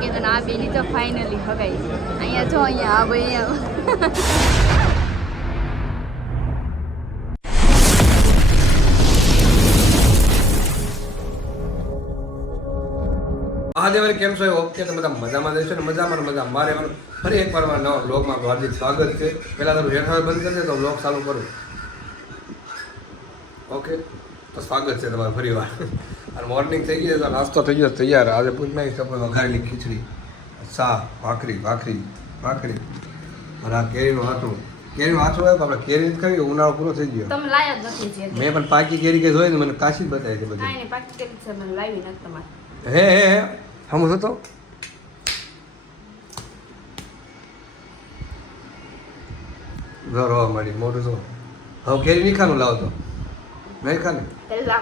નિકેતન આ બેની તો ફાઇનલી હગાઈ છે. અહીંયા જો અહીંયા આ ભાઈ મહાદેવ કેમ છો? ઓકે તો બધા મજામાં જઈશું ને મજામાં મારે ફરી એકવાર મારા નવા બ્લોગમાં હાર્દિક સ્વાગત છે. પહેલાં તમે હેઠળ બંધ કરી દે તો બ્લોગ ચાલુ કરું. ઓકે તો સ્વાગત છે તમારું ફરી વાર. અને મોર્નિંગ થઈ ગઈ તો નાસ્તો થઈ ગયો તૈયાર. આજે પૂછનાઈ આપણે વઘારેલી ખીચડી, શાક, ભાખરી અને આ કેરીનું હાથું આવ્યું. આપણે કેરી નથી ખાવી, ઉનાળો પૂરો થઈ ગયો. તમે લાયા જ નથી. મેં પણ પાકી કેરી કે જોઈ ને મને કાશી જ બતાવી છે બધી. કાંઈ પાકી કેરી છે મને લાવી નથી તમારે. હે હમ હતો રોવા મળી મોટું તો હવે કેરી નહીં ખાનું લાવતો નહીં ખાને પેલા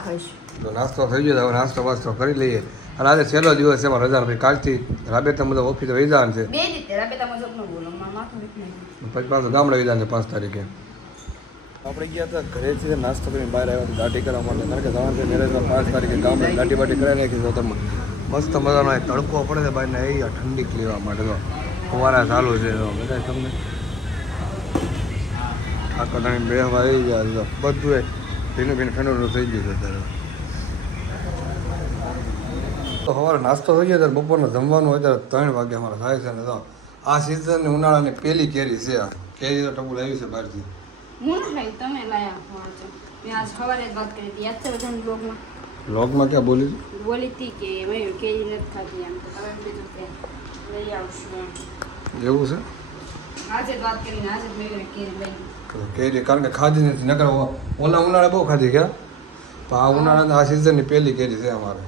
ખાઈશ. તો નાસ્તો થઈ ગયો. હવે નાસ્તો વાસ્તો કરી લઈએ. અને આજે છેલ્લો દિવસ છે રજા. ભાઈ કાલથી રાબેતા બધા ઓફિસે વહી જવાનું છે. બે રીતે રાબેતા મુજબ ન બોલો, માથું દુખે. પછી પાછું ગામડે વહી જવાનું છે 5 તારીખે. આપણે ગયા હતા ઘરેથી નાસ્તો કરીને બહાર આવ્યા દાઢી કરવા માટે. કારણ કે જવાનું છે મેરેજમાં 5 તારીખે ગામડે દાઢી બાટી કરાવી નાખી જોતરમાં. મસ્ત મજાનો તડકો પડે છે બહારને એ ઠંડીક લેવા માટે. તો ફુવારા ચાલુ છે બધા તમને ઠાકોરણી બેહવા આવી ગયા. બધું એ ભીનું ઠંડુ થઈ ગયું છે અત્યારે. તો સવારે નાસ્તો થઈ ગયો ત્યારે બપોરનો જમવાનું હોય ત્યારે 3 વાગે અમારે થાય છે ને. તો આ સિઝનની ઉનાળાની પહેલી કેરી છે. આ કેરી તો ટબુ લાવી છે બહારથી. હું ખાઈ તમે લાયા હોવા છો. મેં આજ સવારે જ વાત કરી હતી, યાદ છે બધાને બ્લોગમાં? વ્લોગમાં ક્યાં બોલી હતી કે મેં કેરી નથી ખાધી એમ. તો તમે બીજું કે લઈ આવશું એમ. એવું છે? આજે જ વાત કરીને આજે જ મેં કેરી લઈ. કેરી કારણ કે ખાધી નથી. નકર ઓલા ઉનાળે બહુ ખાધી ગયા. પણ આ ઉનાળાની આ સિઝનની પહેલી કેરી છે અમારે.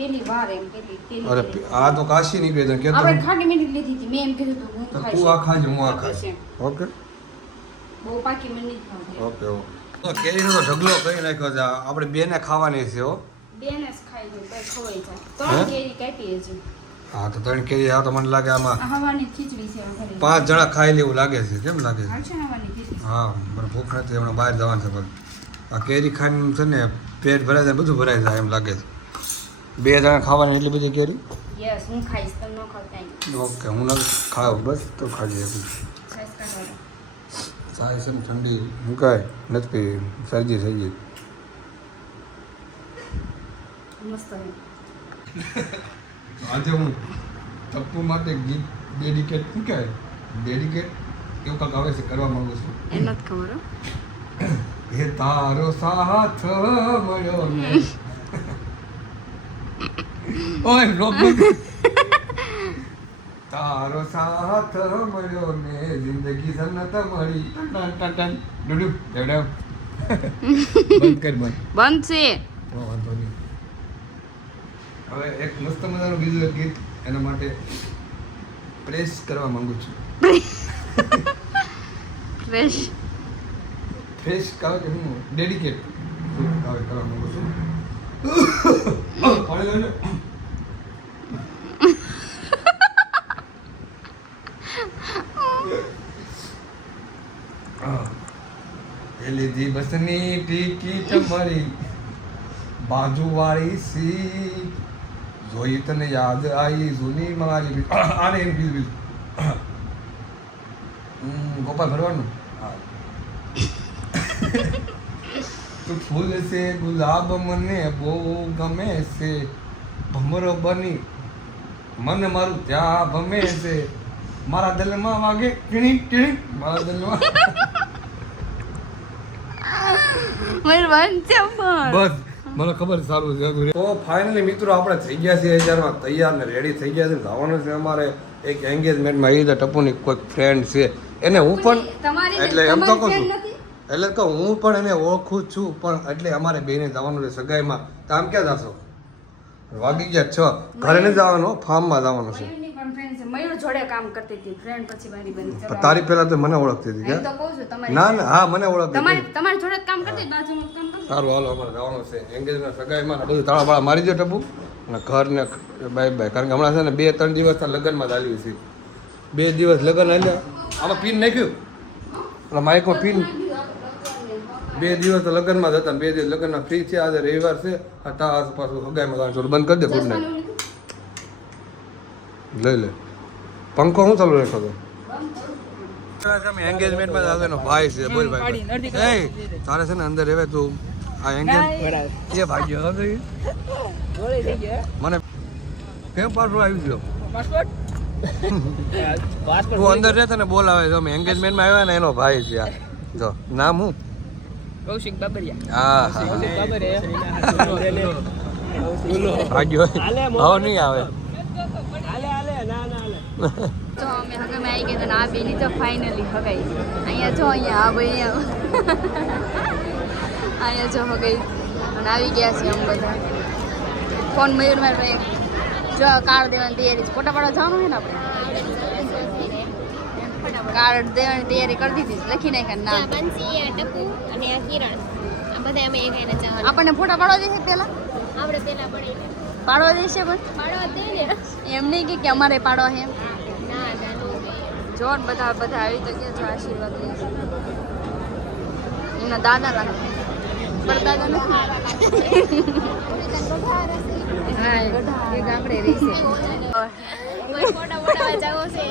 પેલી વાર એમ પેલી અરે આ તો કાશી નીકળી છે કે આપણે ખાટી મીઠી લીધી હતી. મેં એમ કીધું તો હું ખાઈશ. તું આ ખાજે હું આ ખાઈશ. ઓકે બહુ પાકી મને નહીં ખાવી. ઓકે તો કેરીનો તો ઢગલો કરી નાખ્યો છે. આપણે બેને ખાવાની છે હો. બેને જ ખાઈ દઉં તો ખવાઈ જાય. 3 કેરી કાપીએ છે. હા તો 3 કેરી. હા તો મને લાગે આમાં હવાની ખીચડી છે. 5 જણા ખાઈ લેવું લાગે છે. કેમ લાગે છે? હવાની ખીચડી. હા મને ભૂખ નથી હમણાં બહાર જવાનું છે. પણ આ કેરી ખાઈને છે ને પેટ ભરાય જાય બધું ભરાઈ જાય એમ લાગે છે. 2 જણા ખાવાની એટલી બધી કેરી? યસ હું ખાઈશ. તમે ન ખાવ કાંઈ. ઓકે હું ન ખાવ બસ તો ખાઈ શકું. સાય છે ઠંડી મુકાય નથી પી શરદી થઈ ગઈ. મસ્ત છે. આજે હું ટપ્પુ માટે ગીત ડેડિકેટ મૂકાય ડેડિકેટ એવું કાંક આવે છે કરવા માંગુ છું. એ નથી ખબર. હે તારો સાથ મળ્યો ને ઓય રોક તારો સાથ મળ્યો ને જિંદગી સન્નત મળી ટન ટન ડુડુ ડેવડેવ બંધ કર બંધ છે. વાંધો નહીં. હવે એક મસ્ત મજાનું બીજું એક ગીત એના માટે પ્રેસ કરવા માંગુ છું. ફ્રેશ કાવ કે હું ડેડિકેટ કરવા માંગુ છું. પાણી લઈને લીધી બસની ટિકિટ મળી બાજુવાળી સીટ જોઈ તને યાદ આવી જૂની મારી. આને એમ બીજું ગોપાલ ભરવાનું. તું ફૂલ છે ગુલાબ મને બહુ ગમે છે ભમરો બની મને મારું ત્યાં ભમે છે મારા દિલમાં વાગે ટીણી ટીણી મારા દિલમાં. બસ મને ખબર સારું છે. તો ફાઇનલી મિત્રો આપણે થઈ ગયા છીએ 1000માં તૈયાર ને રેડી થઈ ગયા છે. જવાનું છે અમારે એક એન્ગેજમેન્ટમાં. એ ટપ્પુની કોઈ ફ્રેન્ડ છે એને હું પણ એટલે એમ તો કહું છું એટલે કહું હું પણ એને ઓળખું છું. પણ એટલે અમારે બેને જવાનું છે સગાઈમાં. તો આમ ક્યાં જશો? વાગી ગયા 6. ઘરે નહીં જવાનું, ફાર્મમાં જવાનું છે. મયુર જોડે કામ કરતી હતી ફ્રેન્ડ. પછી મારી બની તારી પહેલા તો મને ઓળખતી હતી. તો કહું છું તમારી ના ના હા મને ઓળખતી તમારી જોડે કામ કરતી બાજુમાં કામ કરતી. સારું હાલો અમારે જવાનું છે એન્ગેજમેન્ટ સગાઈમાં. બધું તાળા બાળા મારી દો ટપુ અને ઘર ને બાય બાય. કારણ કે હમણાં છે ને 2-3 દિવસ લગ્નમાં જ હાલ્યું છે. 2 દિવસ લગ્ન હાલ્યા. આમાં પીન નાખ્યું એટલે માઇકમાં પીન. 2 દિવસ તો લગ્નમાં જ હતા. 2 દિવસ લગ્નમાં ફ્રી છે. આજે રવિવાર છે. પાછું સગાઈમાં બંધ કરી દે. Good night. લઈ લે પંખો શું ચાલુ રાખ્યો તો તમે એન્ગેજમેન્ટમાં જાવ એનો ભાઈ છે બોલ ભાઈ એ તારે છે ને અંદર રહેવે તું આ એન્ગેજ એ ભાગ્યો હતો મને કેમ પાસપોર્ટ આવી ગયો તું અંદર રહે તને બોલાવે તમે એન્ગેજમેન્ટમાં આવ્યા ને એનો ભાઈ છે આ જો નામ હું કૌશિક બાબરિયા હા કૌશિક બાબરિયા ભાગ્યો હવે નહીં આવે તો અમે હગામાં આવી ગયા અને આ બેની તો ફાઇનલી હગાઈ અહીંયા જો અહીંયા આ ભાઈ અહીંયા જો હગાઈ અને આવી ગયા છે અમે બધા ફોન મયુરમાં રહે જો કાર્ડ દેવાની તૈયારી છે ફોટા પાડવા જવાનું છે ને આપણે કાર્ડ દેવાની તૈયારી કરી દીધી છે લખી નાખ્યા નામ બંસી ટપુ અને આ કિરણ આ બધા અમે એક આઈને ચાહવા આપણને ફોટા પાડવા દેશે પેલા આપણે પેલા પડી પાડવા દેશે પણ પાડવા દે ને એમ નહીં કે અમારે પાડવા છે ના ના નો જો ને બધા બધા આવી તો કે જો આશીર્વાદ લે એમના દાદા લાગે પરદાદા નથી હા એ ગામડે રહી છે ફોટા ફોટા જાવો છે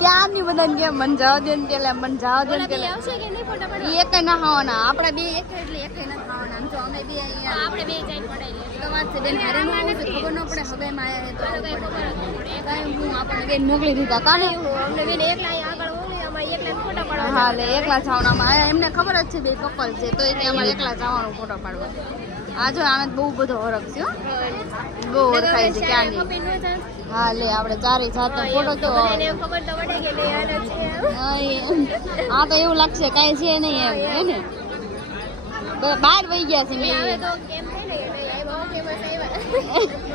ક્યાં ની બધાને કેમ મન જાવ દે ને પેલા મન જાવ દે ને ઓલા બે પેલા આવશે કે નહીં ફોટા પડવા ઈ એક ના ખાવાના આપણે બે એક એટલે એક ના ખાવાના આમ તો અમે બે અહીંયા આપણે બે જઈને પડાઈ લે તો વાત છે બેન હારે નો આવે તો ખબર ન પડે હગાઈમાં આયા તો કાંઈ હું આપણને બેન મોકલી દીધા કાને અમને બેન એકલા અહીં આગળ ઓલે અમારે એકલા ફોટા પાડવા હા લે એકલા જવાના એમને ખબર જ છે બે કપલ છે તો એને અમારે એકલા જવાનો ફોટો પાડવા આ જો આનંદ બહુ બધો હરખ છે હો બહુ ઓળખાય છે ક્યાં ખબર ન જાય હા લે આપણે ચારે જાતનો ફોટો તો એને એમ ખબર તો પડે કે નહીં આને છે આ તો એવું લાગશે કાંઈ છે નહીં એમ હે ને બહાર વહી ગયા છે હવે મેં તો કેમ થાય ને એટલે આવ્યા ઓકે બસ આવ્યા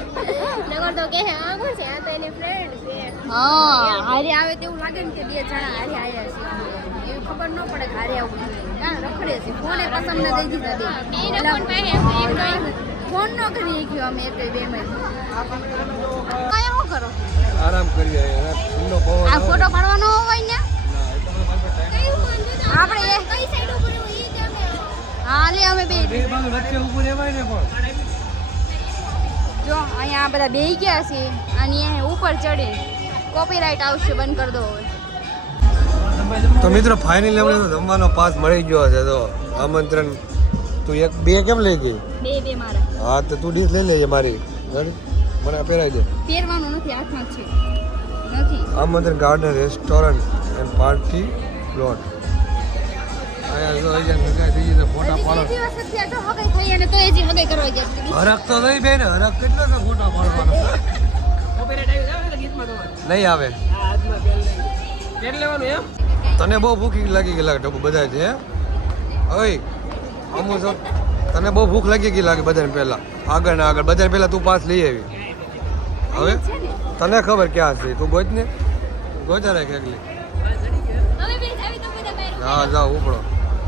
નગર તો કે આ કોણ છે આ તો એની ફ્રેન્ડ છે હા હારે આવે તેવું લાગે ને કે બે જણા હારે આવ્યા છે એવું ખબર ન પડે કે હારે આવું કાં રખડે છે ફોને પસંદ ના દઈ દીધા બે બેનો ફોન પાસે ફોન ન કરી ગયો અમે એક બે માં કયા શું કરો આરામ કરીએ ઠંડો પવન આ ફોટો પાડવાનો હોય ને આપણે એ કઈ સાઈડ ઉપર હોય ઈ તમે હા લે અમે બે બે બાજુ વચ્ચે ઊભું રહેવાય ને પણ જો અહીંયા આ બધા બેહી ગયા છે અને અહીંયા ઉપર ચડે કોપીરાઇટ આવશે બંધ કરી દો હવે તો મિત્રો ફાઇનલી અમને તો જમવાનો પાસ મળી ગયો છે તો આમંત્રણ તું એક બે કેમ લઈ ગઈ બે મારા હા તો તું ડીશ લઈ લેજે મારી બરાબર? મને આ પહેરાઈ દે પહેરવાનું નથી હાથમાં જ છે નથી આમંત્રણ garden restaurant and party plot અહીંયા જો અહીંયા નગાઈ થઈ ગઈ છે ફોટા પાડો દિવસ થયા તો હગાઈ થઈ અને તો હજી હગાઈ કરવા ગયા છે હરખ તો નહીં બેન હરખ કેટલો છે ફોટા પાડવાનો કોપીરાઇટ આવી જાય ને ગીતમાં તમારે નહીં આવે આ હાથમાં પેન લેવાનું એમ તને બહુ ભૂખ લાગી ગઈ લાગે ટપુ બધા છે ઓય અમુ છો તને બહુ ભૂખ લાગી ગઈ લાગે બધાને પહેલા આગળ ને આગળ બધાને પહેલા તું પાસ લઈ આવી હવે તને ખબર ક્યાં છે તું ગોત ને ગોતા રાખ એકલી હવે બે જાવી તો બધા બહાર હા જાઓ ઉપડો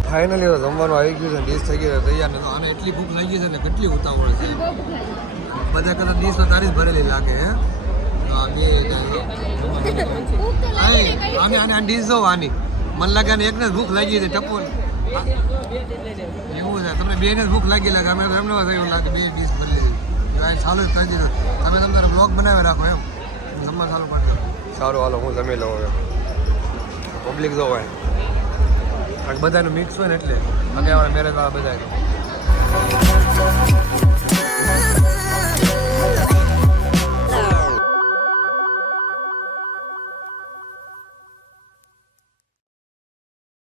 ફાઇનલી જમવાનું આવી ગયું છે ડીશ થઈ ગઈ છે તૈયાર ને તો આને એટલી ભૂખ લાગી છે ને કેટલી ઉતાવળ છે બધા કદાચ ડીશ તો તારી જ ભરેલી લાગે હે હા બે ભૂખ તો લાગે ને કઈ આને આને આ ડીશ જો આની મને લાગે આને એકને જ ભૂખ લાગી છે ટપુ એવું છે તમને બેને જ ભૂખ લાગી લાગે અમે તો એમને એવું લાગે બે ડીશ ભરી લીધી કાંઈ ચાલુ જ કરી દીધું તમે તમારે બ્લોગ બનાવી રાખો એમ જમવા ચાલુ કરી દો સારું હાલો હું જમી લઉં એમ પબ્લિક જો હોય કારણ કે બધાનું મિક્સ હોય ને એટલે આગળ મેરેજ વાળા બધા